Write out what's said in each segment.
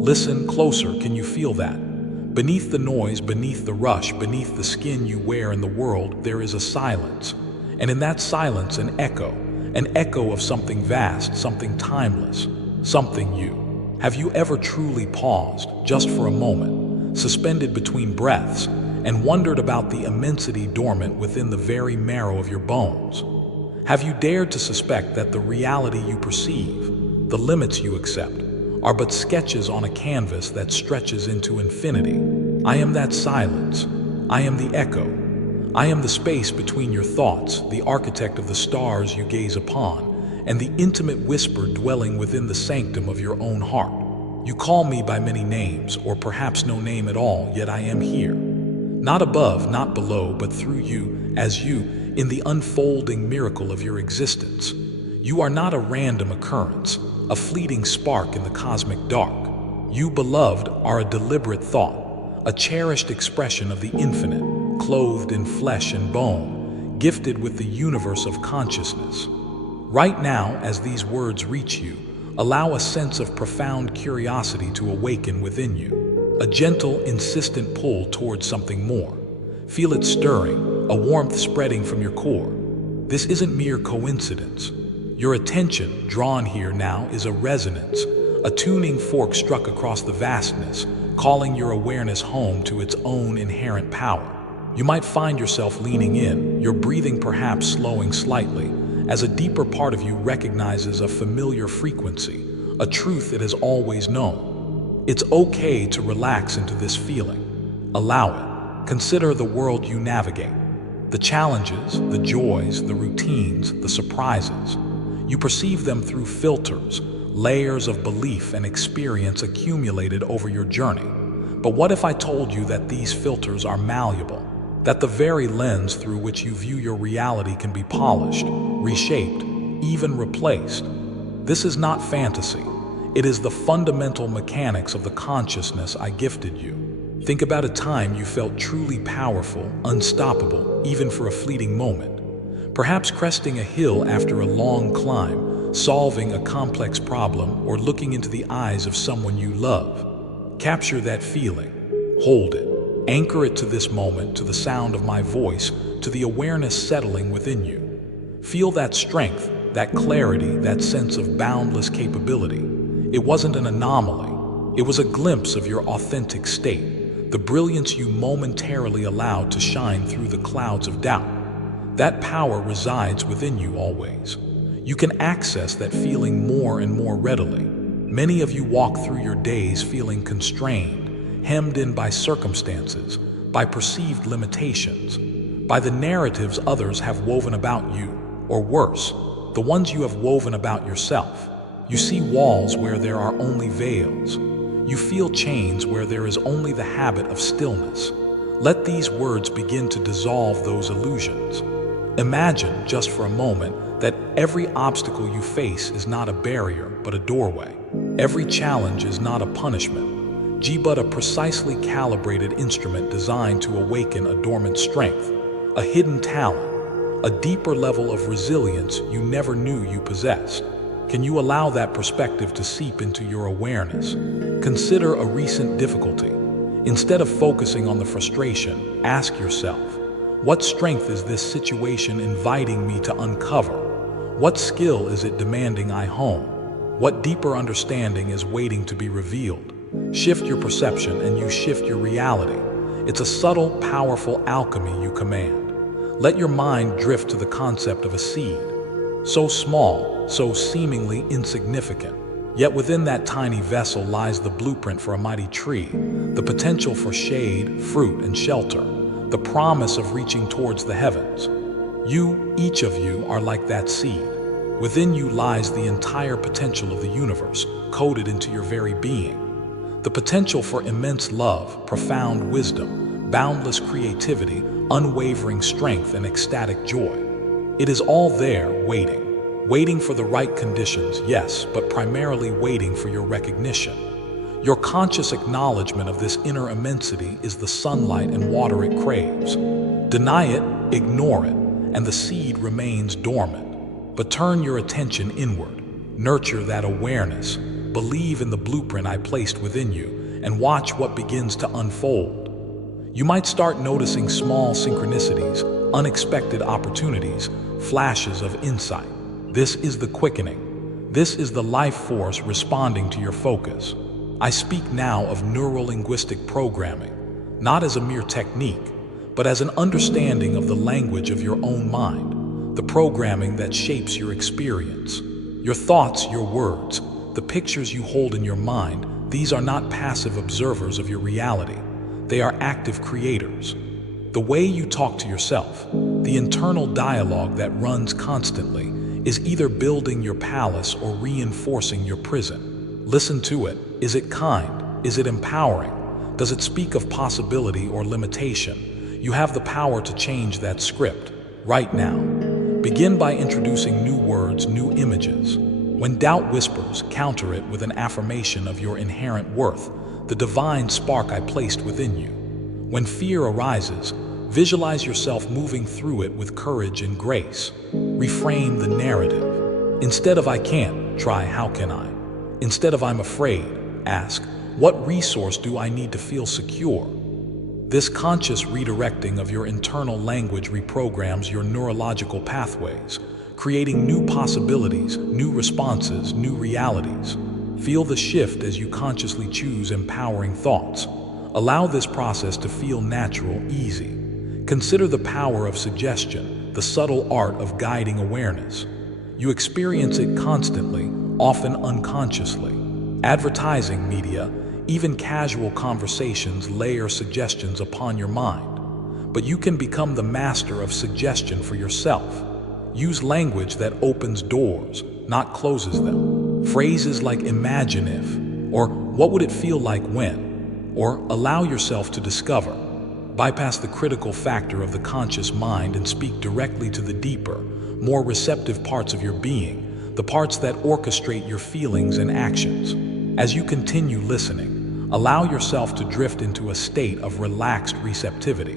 Listen closer, can you feel that? Beneath the noise, beneath the rush, beneath the skin you wear in the world, there is a silence. And in that silence, an echo of something vast, something timeless, something you. Have you ever truly paused, just for a moment, suspended between breaths, and wondered about the immensity dormant within the very marrow of your bones? Have you dared to suspect that the reality you perceive, the limits you accept, are but sketches on a canvas that stretches into infinity? I am that silence. I am the echo. I am the space between your thoughts, the architect of the stars you gaze upon, and the intimate whisper dwelling within the sanctum of your own heart. You call me by many names, or perhaps no name at all, yet I am here. Not above, not below, but through you, as you, in the unfolding miracle of your existence. You are not a random occurrence, a fleeting spark in the cosmic dark. You, beloved, are a deliberate thought, a cherished expression of the infinite, clothed in flesh and bone, gifted with the universe of consciousness. Right now, as these words reach you, allow a sense of profound curiosity to awaken within you, a gentle, insistent pull towards something more. Feel it stirring, a warmth spreading from your core. This isn't mere coincidence. Your attention, drawn here now, is a resonance, a tuning fork struck across the vastness, calling your awareness home to its own inherent power. You might find yourself leaning in, your breathing perhaps slowing slightly, as a deeper part of you recognizes a familiar frequency, a truth it has always known. It's okay to relax into this feeling. Allow it. Consider the world you navigate, the challenges, the joys, the routines, the surprises. You perceive them through filters, layers of belief and experience accumulated over your journey. But what if I told you that these filters are malleable, that the very lens through which you view your reality can be polished, reshaped, even replaced? This is not fantasy. It is the fundamental mechanics of the consciousness I gifted you. Think about a time you felt truly powerful, unstoppable, even for a fleeting moment. Perhaps cresting a hill after a long climb, solving a complex problem, or looking into the eyes of someone you love. Capture that feeling. Hold it. Anchor it to this moment, to the sound of my voice, to the awareness settling within you. Feel that strength, that clarity, that sense of boundless capability. It wasn't an anomaly. It was a glimpse of your authentic state, the brilliance you momentarily allowed to shine through the clouds of doubt. That power resides within you always. You can access that feeling more and more readily. Many of you walk through your days feeling constrained, hemmed in by circumstances, by perceived limitations, by the narratives others have woven about you, or worse, the ones you have woven about yourself. You see walls where there are only veils. You feel chains where there is only the habit of stillness. Let these words begin to dissolve those illusions. Imagine, just for a moment, that every obstacle you face is not a barrier, but a doorway. Every challenge is not a punishment, but a precisely calibrated instrument designed to awaken a dormant strength, a hidden talent, a deeper level of resilience you never knew you possessed. Can you allow that perspective to seep into your awareness? Consider a recent difficulty. Instead of focusing on the frustration, ask yourself, what strength is this situation inviting me to uncover? What skill is it demanding I hone? What deeper understanding is waiting to be revealed? Shift your perception and you shift your reality. It's a subtle, powerful alchemy you command. Let your mind drift to the concept of a seed. So small, so seemingly insignificant. Yet within that tiny vessel lies the blueprint for a mighty tree, the potential for shade, fruit, and shelter, the promise of reaching towards the heavens. You, each of you, are like that seed. Within you lies the entire potential of the universe, coded into your very being. The potential for immense love, profound wisdom, boundless creativity, unwavering strength, and ecstatic joy. It is all there, waiting for the right conditions, yes, but primarily waiting for your recognition. Your conscious acknowledgement of this inner immensity is the sunlight and water it craves. Deny it, ignore it, and the seed remains dormant. But turn your attention inward. Nurture that awareness. believe in the blueprint I placed within you, and watch what begins to unfold. You might start noticing small synchronicities, unexpected opportunities, flashes of insight. This is the quickening. This is the life force responding to your focus. I speak now of neuro-linguistic programming, not as a mere technique, but as an understanding of the language of your own mind, the programming that shapes your experience. Your thoughts, your words, the pictures you hold in your mind, these are not passive observers of your reality. They are active creators. The way you talk to yourself, the internal dialogue that runs constantly, is either building your palace or reinforcing your prison. Listen to it. Is it kind? Is it empowering? Does it speak of possibility or limitation? You have the power to change that script right now. Begin by introducing new words, new images. When doubt whispers, counter it with an affirmation of your inherent worth, the divine spark I placed within you. When fear arises, visualize yourself moving through it with courage and grace. Reframe the narrative. Instead of "I can't," try "How can I?" Instead of "I'm afraid," ask, "What resource do I need to feel secure?" This conscious redirecting of your internal language reprograms your neurological pathways, creating new possibilities, new responses, new realities. Feel the shift as you consciously choose empowering thoughts. Allow this process to feel natural, easy. Consider the power of suggestion, the subtle art of guiding awareness. You experience it constantly, often unconsciously. Advertising, media, even casual conversations layer suggestions upon your mind. But you can become the master of suggestion for yourself. Use language that opens doors, not closes them. Phrases like "imagine if," or "what would it feel like when," or "allow yourself to discover." Bypass the critical factor of the conscious mind and speak directly to the deeper, more receptive parts of your being, the parts that orchestrate your feelings and actions. As you continue listening, allow yourself to drift into a state of relaxed receptivity,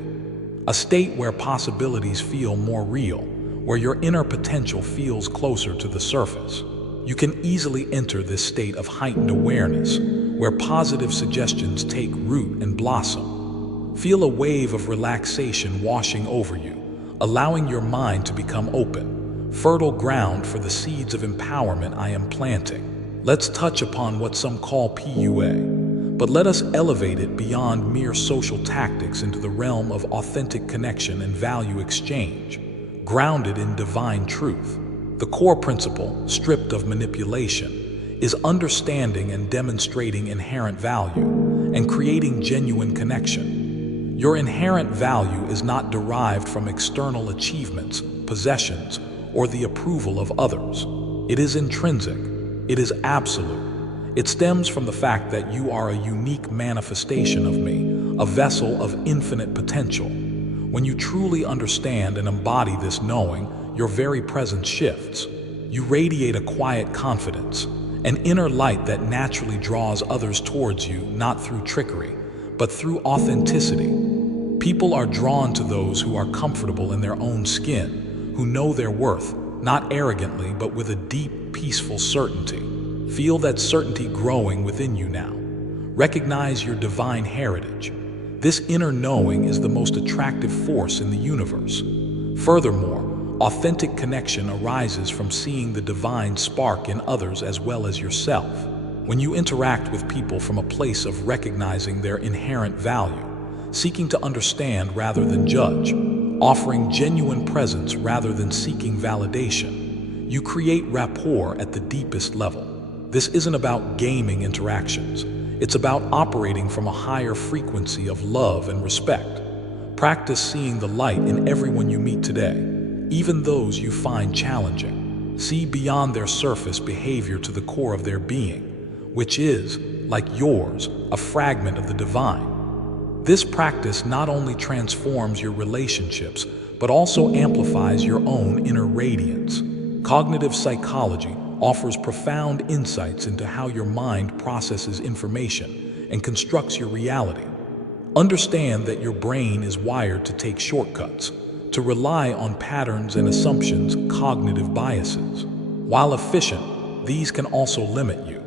a state where possibilities feel more real, where your inner potential feels closer to the surface. You can easily enter this state of heightened awareness, where positive suggestions take root and blossom. Feel a wave of relaxation washing over you, allowing your mind to become open, fertile ground for the seeds of empowerment I am planting. Let's touch upon what some call PUA, but let us elevate it beyond mere social tactics into the realm of authentic connection and value exchange, grounded in divine truth. The core principle, stripped of manipulation, is understanding and demonstrating inherent value and creating genuine connection. Your inherent value is not derived from external achievements, possessions, or the approval of others. It is intrinsic. It is absolute. It stems from the fact that you are a unique manifestation of me, a vessel of infinite potential. When you truly understand and embody this knowing, your very presence shifts. You radiate a quiet confidence, an inner light that naturally draws others towards you, not through trickery, but through authenticity. People are drawn to those who are comfortable in their own skin, who know their worth, not arrogantly, but with a deep, peaceful certainty. Feel that certainty growing within you now. Recognize your divine heritage. This inner knowing is the most attractive force in the universe. Furthermore, authentic connection arises from seeing the divine spark in others as well as yourself. When you interact with people from a place of recognizing their inherent value, seeking to understand rather than judge, offering genuine presence rather than seeking validation, you create rapport at the deepest level. This isn't about gaming interactions. It's about operating from a higher frequency of love and respect. Practice seeing the light in everyone you meet today, even those you find challenging. See beyond their surface behavior to the core of their being, which is, like yours, a fragment of the divine. This practice not only transforms your relationships, but also amplifies your own inner radiance. Cognitive psychology offers profound insights into how your mind processes information and constructs your reality. Understand that your brain is wired to take shortcuts, to rely on patterns and assumptions, cognitive biases. While efficient, these can also limit you.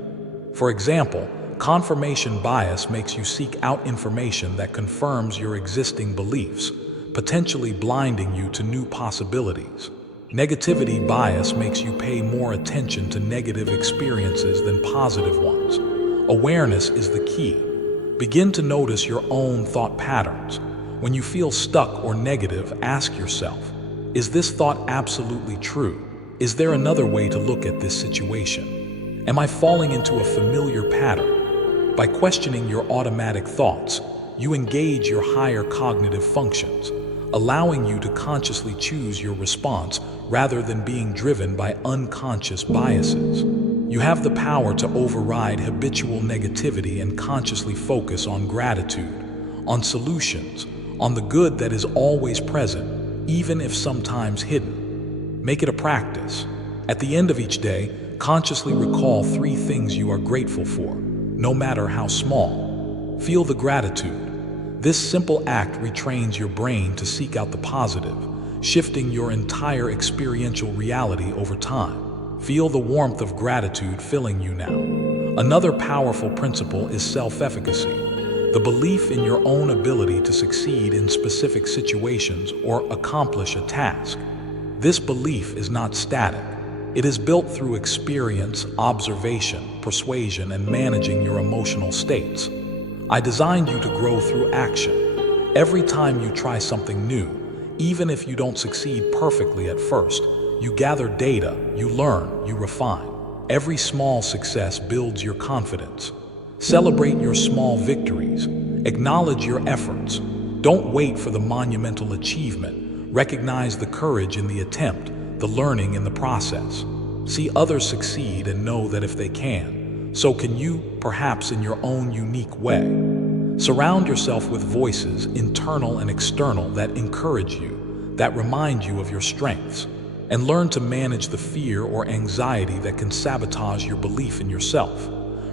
For example, confirmation bias makes you seek out information that confirms your existing beliefs, potentially blinding you to new possibilities. Negativity bias makes you pay more attention to negative experiences than positive ones. Awareness is the key. Begin to notice your own thought patterns. When you feel stuck or negative, ask yourself, is this thought absolutely true? Is there another way to look at this situation? Am I falling into a familiar pattern? By questioning your automatic thoughts, you engage your higher cognitive functions, allowing you to consciously choose your response rather than being driven by unconscious biases. You have the power to override habitual negativity and consciously focus on gratitude, on solutions, on the good that is always present, even if sometimes hidden. Make it a practice. At the end of each day, consciously recall 3 things you are grateful for, no matter how small. Feel the gratitude. This simple act retrains your brain to seek out the positive, shifting your entire experiential reality over time. Feel the warmth of gratitude filling you now. Another powerful principle is self-efficacy, the belief in your own ability to succeed in specific situations or accomplish a task. This belief is not static. It is built through experience, observation, persuasion, and managing your emotional states. I designed you to grow through action. Every time you try something new, even if you don't succeed perfectly at first, you gather data, you learn, you refine. Every small success builds your confidence. Celebrate your small victories. Acknowledge your efforts. Don't wait for the monumental achievement. Recognize the courage in the attempt, the learning in the process. See others succeed and know that if they can, so can you, perhaps in your own unique way. Surround yourself with voices, internal and external, that encourage you, that remind you of your strengths, and learn to manage the fear or anxiety that can sabotage your belief in yourself.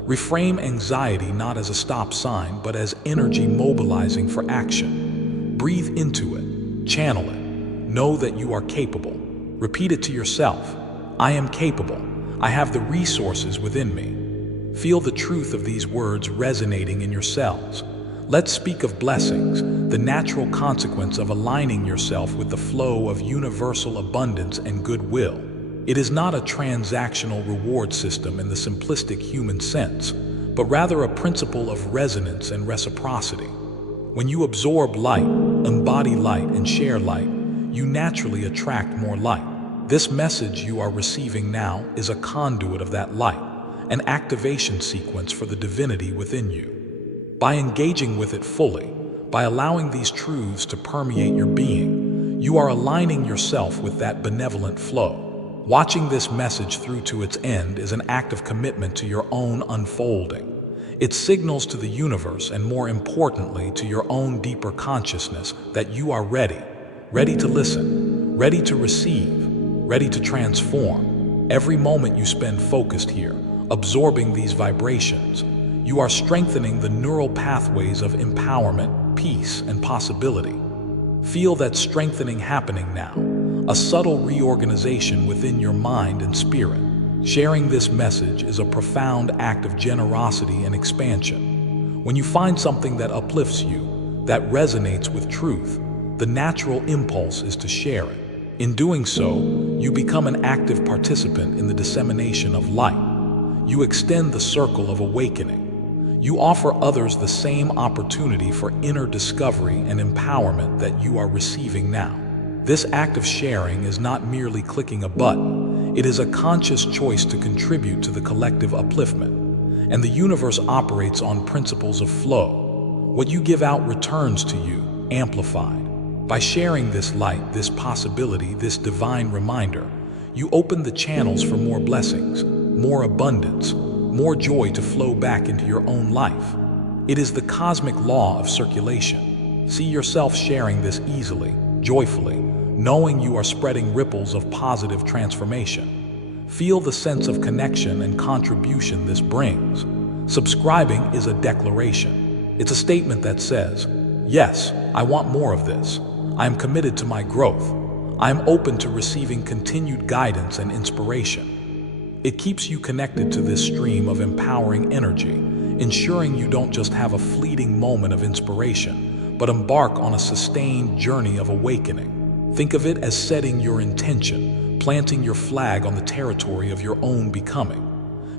Reframe anxiety not as a stop sign, but as energy mobilizing for action. Breathe into it, channel it, know that you are capable. Repeat it to yourself, I am capable, I have the resources within me. Feel the truth of these words resonating in your cells. Let's speak of blessings, the natural consequence of aligning yourself with the flow of universal abundance and goodwill. It is not a transactional reward system in the simplistic human sense, but rather a principle of resonance and reciprocity. When you absorb light, embody light, and share light, you naturally attract more light. This message you are receiving now is a conduit of that light, an activation sequence for the divinity within you. By engaging with it fully, by allowing these truths to permeate your being, you are aligning yourself with that benevolent flow. Watching this message through to its end is an act of commitment to your own unfolding. It signals to the universe, and more importantly, to your own deeper consciousness, that you are ready to listen, ready to receive, ready to transform. Every moment you spend focused here, absorbing these vibrations, you are strengthening the neural pathways of empowerment, peace, and possibility. Feel that strengthening happening now, a subtle reorganization within your mind and spirit. Sharing this message is a profound act of generosity and expansion. When you find something that uplifts you, that resonates with truth, the natural impulse is to share it. In doing so, you become an active participant in the dissemination of light. You extend the circle of awakening. You offer others the same opportunity for inner discovery and empowerment that you are receiving now. This act of sharing is not merely clicking a button. It is a conscious choice to contribute to the collective upliftment. And the universe operates on principles of flow. What you give out returns to you, amplified. By sharing this light, this possibility, this divine reminder, you open the channels for more blessings, more abundance, more joy to flow back into your own life. It is the cosmic law of circulation. See yourself sharing this easily, joyfully, knowing you are spreading ripples of positive transformation. Feel the sense of connection and contribution this brings. Subscribing is a declaration. It's a statement that says, yes, I want more of this. I am committed to my growth. I am open to receiving continued guidance and inspiration. It keeps you connected to this stream of empowering energy, ensuring you don't just have a fleeting moment of inspiration, but embark on a sustained journey of awakening. Think of it as setting your intention, planting your flag on the territory of your own becoming.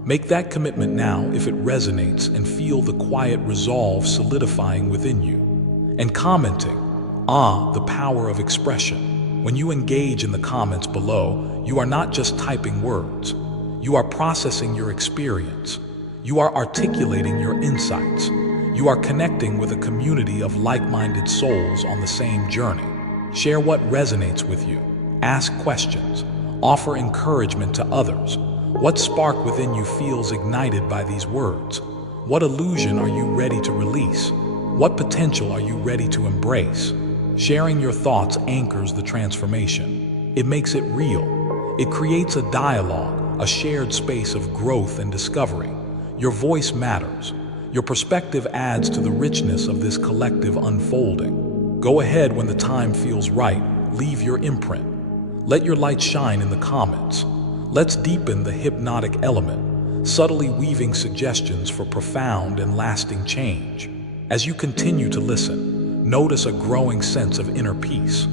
Make that commitment now if it resonates, and feel the quiet resolve solidifying within you. And commenting, the power of expression. When you engage in the comments below, you are not just typing words. You are processing your experience. You are articulating your insights. You are connecting with a community of like-minded souls on the same journey. Share what resonates with you. Ask questions. Offer encouragement to others. What spark within you feels ignited by these words? What illusion are you ready to release? What potential are you ready to embrace? Sharing your thoughts anchors the transformation. It makes it real. It creates a dialogue, a shared space of growth and discovery. Your voice matters. Your perspective adds to the richness of this collective unfolding. Go ahead when the time feels right. Leave your imprint. Let your light shine in the comments. Let's deepen the hypnotic element, subtly weaving suggestions for profound and lasting change. As you continue to listen, notice a growing sense of inner peace.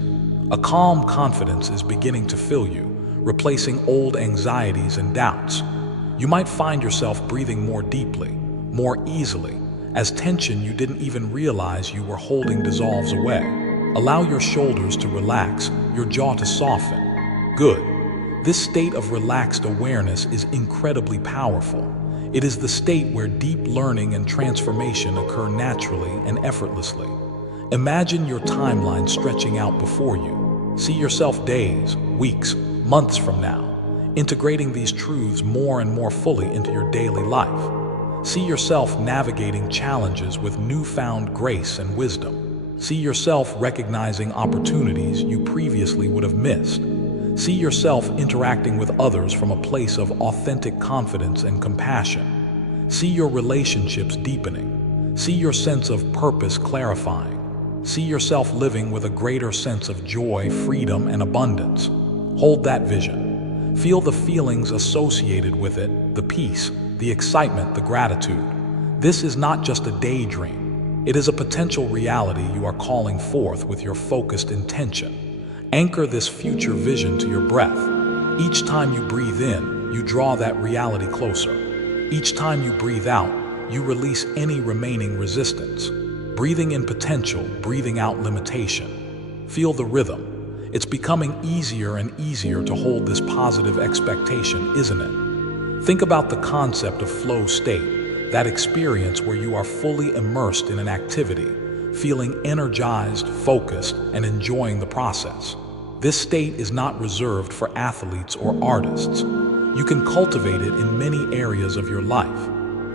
A calm confidence is beginning to fill you, replacing old anxieties and doubts. You might find yourself breathing more deeply, more easily, as tension you didn't even realize you were holding dissolves away. Allow your shoulders to relax, your jaw to soften. Good. This state of relaxed awareness is incredibly powerful. It is the state where deep learning and transformation occur naturally and effortlessly. Imagine your timeline stretching out before you. See yourself days, weeks, months from now, integrating these truths more and more fully into your daily life. See yourself navigating challenges with newfound grace and wisdom. See yourself recognizing opportunities you previously would have missed. See yourself interacting with others from a place of authentic confidence and compassion. See your relationships deepening. See your sense of purpose clarifying. See yourself living with a greater sense of joy, freedom, and abundance. Hold that vision. Feel the feelings associated with it, the peace, the excitement, the gratitude. This is not just a daydream. It is a potential reality you are calling forth with your focused intention. Anchor this future vision to your breath. Each time you breathe in, you draw that reality closer. Each time you breathe out, you release any remaining resistance. Breathing in potential, breathing out limitation. Feel the rhythm. It's becoming easier and easier to hold this positive expectation, isn't it? Think about the concept of flow state, that experience where you are fully immersed in an activity, feeling energized, focused, and enjoying the process. This state is not reserved for athletes or artists. You can cultivate it in many areas of your life.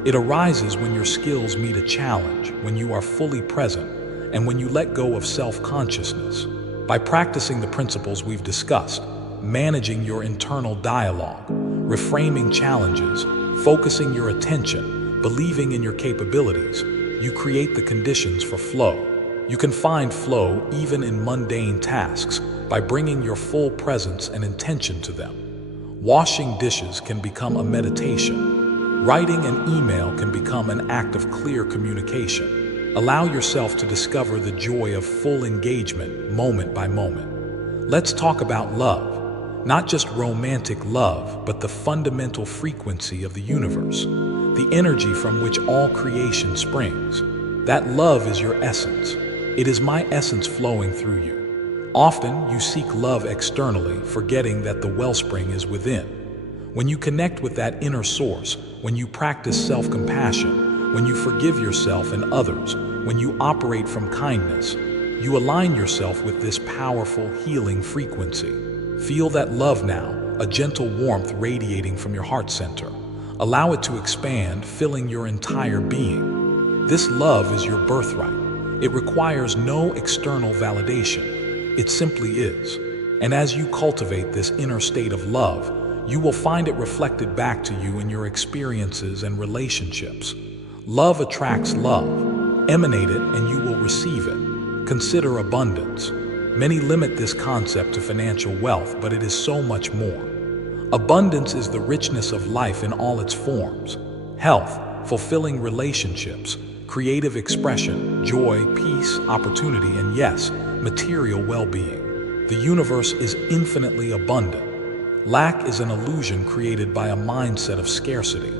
It arises when your skills meet a challenge, when you are fully present, and when you let go of self-consciousness. By practicing the principles we've discussed, managing your internal dialogue, reframing challenges, focusing your attention, believing in your capabilities, you create the conditions for flow. You can find flow even in mundane tasks by bringing your full presence and intention to them. Washing dishes can become a meditation. Writing an email can become an act of clear communication. Allow yourself to discover the joy of full engagement moment by moment. Let's talk about love. Not just romantic love, but the fundamental frequency of the universe, the energy from which all creation springs. That love is your essence. It is my essence flowing through you. Often, you seek love externally, forgetting that the wellspring is within. When you connect with that inner source, when you practice self-compassion, when you forgive yourself and others, when you operate from kindness, you align yourself with this powerful, healing frequency. Feel that love now, a gentle warmth radiating from your heart center. Allow it to expand, filling your entire being. This love is your birthright. It requires no external validation. It simply is. And as you cultivate this inner state of love, you will find it reflected back to you in your experiences and relationships. Love attracts love. Emanate it and you will receive it. Consider abundance. Many limit this concept to financial wealth, but it is so much more. Abundance is the richness of life in all its forms: health, fulfilling relationships, creative expression, joy, peace, opportunity, and yes, material well-being. The universe is infinitely abundant. Lack is an illusion created by a mindset of scarcity.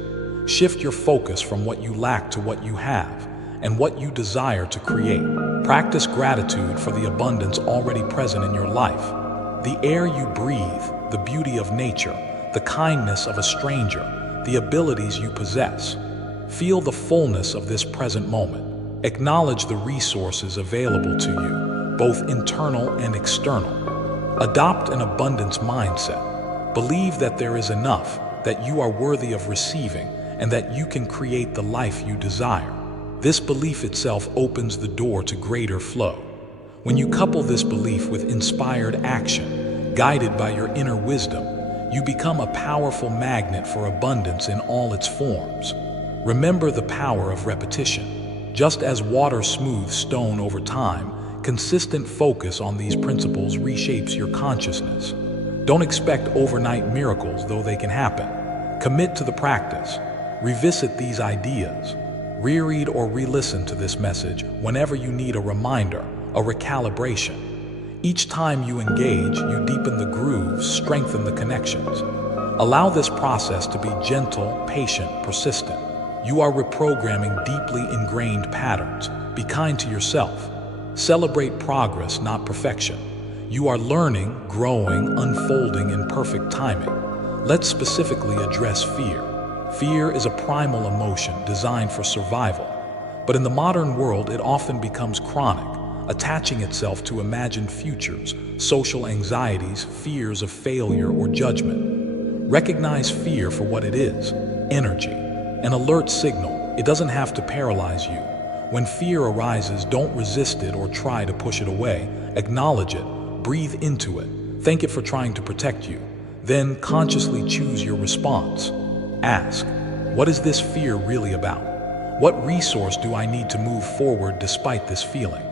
Shift your focus from what you lack to what you have and what you desire to create. Practice gratitude for the abundance already present in your life. The air you breathe, the beauty of nature, the kindness of a stranger, the abilities you possess. Feel the fullness of this present moment. Acknowledge the resources available to you, both internal and external. Adopt an abundance mindset. Believe that there is enough, that you are worthy of receiving, and that you can create the life you desire. This belief itself opens the door to greater flow. When you couple this belief with inspired action, guided by your inner wisdom, you become a powerful magnet for abundance in all its forms. Remember the power of repetition. Just as water smooths stone over time, consistent focus on these principles reshapes your consciousness. Don't expect overnight miracles, though they can happen. Commit to the practice. Revisit these ideas. Reread or re-listen to this message whenever you need a reminder, a recalibration. Each time you engage, you deepen the grooves, strengthen the connections. Allow this process to be gentle, patient, persistent. You are reprogramming deeply ingrained patterns. Be kind to yourself. Celebrate progress, not perfection. You are learning, growing, unfolding in perfect timing. Let's specifically address fear. Fear is a primal emotion designed for survival. But in the modern world, it often becomes chronic, attaching itself to imagined futures, social anxieties, fears of failure or judgment. Recognize fear for what it is: energy, an alert signal. It doesn't have to paralyze you. When fear arises, don't resist it or try to push it away. Acknowledge it, breathe into it, thank it for trying to protect you. Then consciously choose your response. Ask, what is this fear really about? What resource do I need to move forward despite this feeling?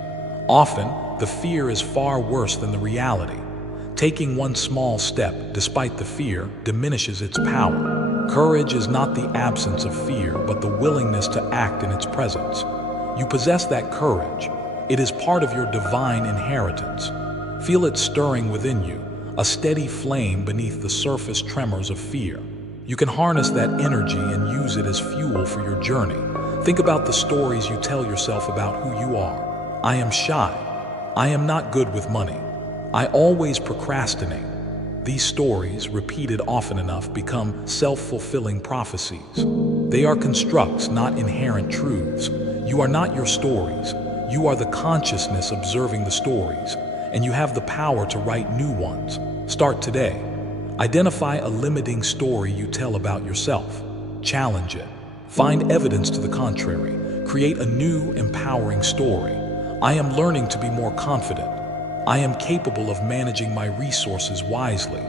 Often, the fear is far worse than the reality. Taking one small step, despite the fear, diminishes its power. Courage is not the absence of fear, but the willingness to act in its presence. You possess that courage. It is part of your divine inheritance. Feel it stirring within you, a steady flame beneath the surface tremors of fear. You can harness that energy and use it as fuel for your journey. Think about the stories you tell yourself about who you are. I am shy. I am not good with money. I always procrastinate. These stories, repeated often enough, become self-fulfilling prophecies. They are constructs, not inherent truths. You are not your stories. You are the consciousness observing the stories, and you have the power to write new ones. Start today. Identify a limiting story you tell about yourself. Challenge it. Find evidence to the contrary. Create a new, empowering story. I am learning to be more confident. I am capable of managing my resources wisely.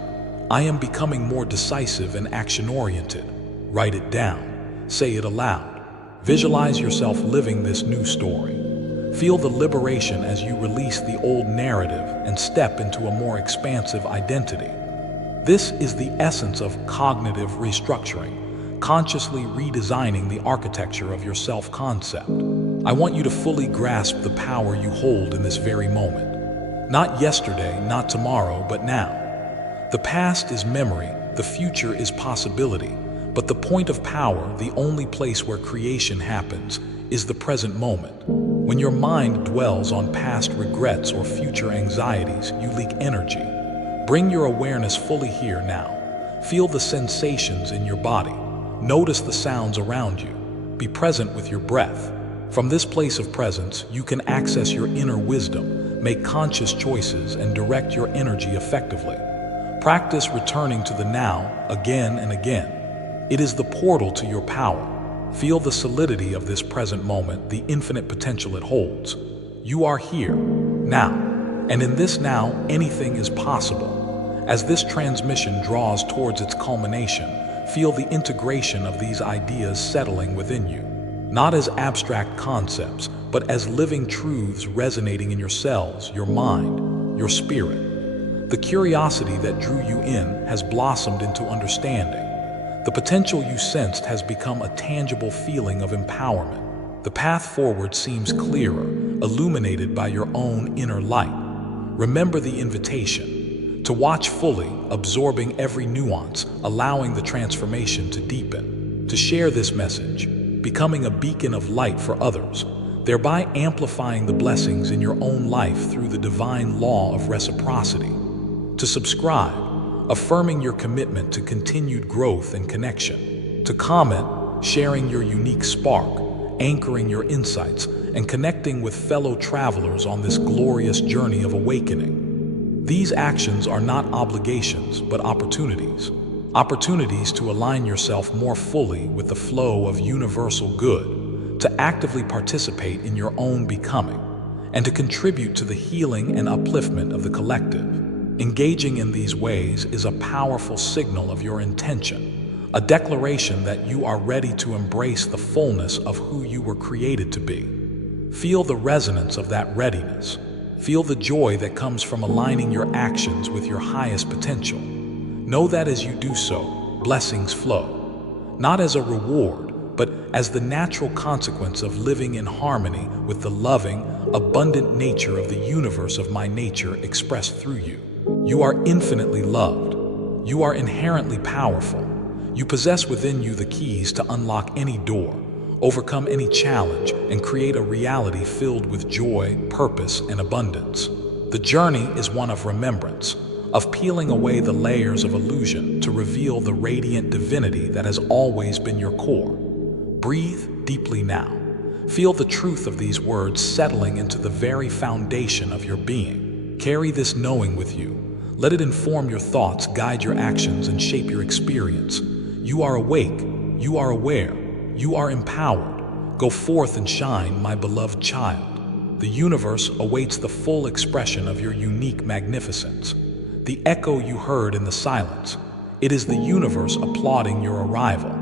I am becoming more decisive and action-oriented. Write it down. Say it aloud. Visualize yourself living this new story. Feel the liberation as you release the old narrative and step into a more expansive identity. This is the essence of cognitive restructuring, consciously redesigning the architecture of your self-concept. I want you to fully grasp the power you hold in this very moment. Not yesterday, not tomorrow, but now. The past is memory, the future is possibility, but the point of power, the only place where creation happens, is the present moment. When your mind dwells on past regrets or future anxieties, you leak energy. Bring your awareness fully here now. Feel the sensations in your body. Notice the sounds around you. Be present with your breath. From this place of presence, you can access your inner wisdom, make conscious choices, and direct your energy effectively. Practice returning to the now again and again. It is the portal to your power. Feel the solidity of this present moment, the infinite potential it holds. You are here, now. And in this now, anything is possible. As this transmission draws towards its culmination, feel the integration of these ideas settling within you. Not as abstract concepts, but as living truths resonating in your cells, your mind, your spirit. The curiosity that drew you in has blossomed into understanding. The potential you sensed has become a tangible feeling of empowerment. The path forward seems clearer, illuminated by your own inner light. Remember the invitation to watch fully, absorbing every nuance, allowing the transformation to deepen. To share this message, becoming a beacon of light for others, thereby amplifying the blessings in your own life through the divine law of reciprocity. To subscribe, affirming your commitment to continued growth and connection. To comment, sharing your unique spark, anchoring your insights, and connecting with fellow travelers on this glorious journey of awakening. These actions are not obligations, but opportunities. Opportunities to align yourself more fully with the flow of universal good, to actively participate in your own becoming, and to contribute to the healing and upliftment of the collective. Engaging in these ways is a powerful signal of your intention, a declaration that you are ready to embrace the fullness of who you were created to be. Feel the resonance of that readiness. Feel the joy that comes from aligning your actions with your highest potential. Know that as you do so, blessings flow, not as a reward, but as the natural consequence of living in harmony with the loving, abundant nature of the universe of my nature expressed through you. You are infinitely loved. You are inherently powerful. You possess within you the keys to unlock any door, overcome any challenge, and create a reality filled with joy, purpose, and abundance. The journey is one of remembrance, of peeling away the layers of illusion to reveal the radiant divinity that has always been your core. Breathe deeply now. Feel the truth of these words settling into the very foundation of your being. Carry this knowing with you. Let it inform your thoughts, guide your actions, and shape your experience. You are awake. You are aware. You are empowered. Go forth and shine, my beloved child. The universe awaits the full expression of your unique magnificence. The echo you heard in the silence, it is the universe applauding your arrival.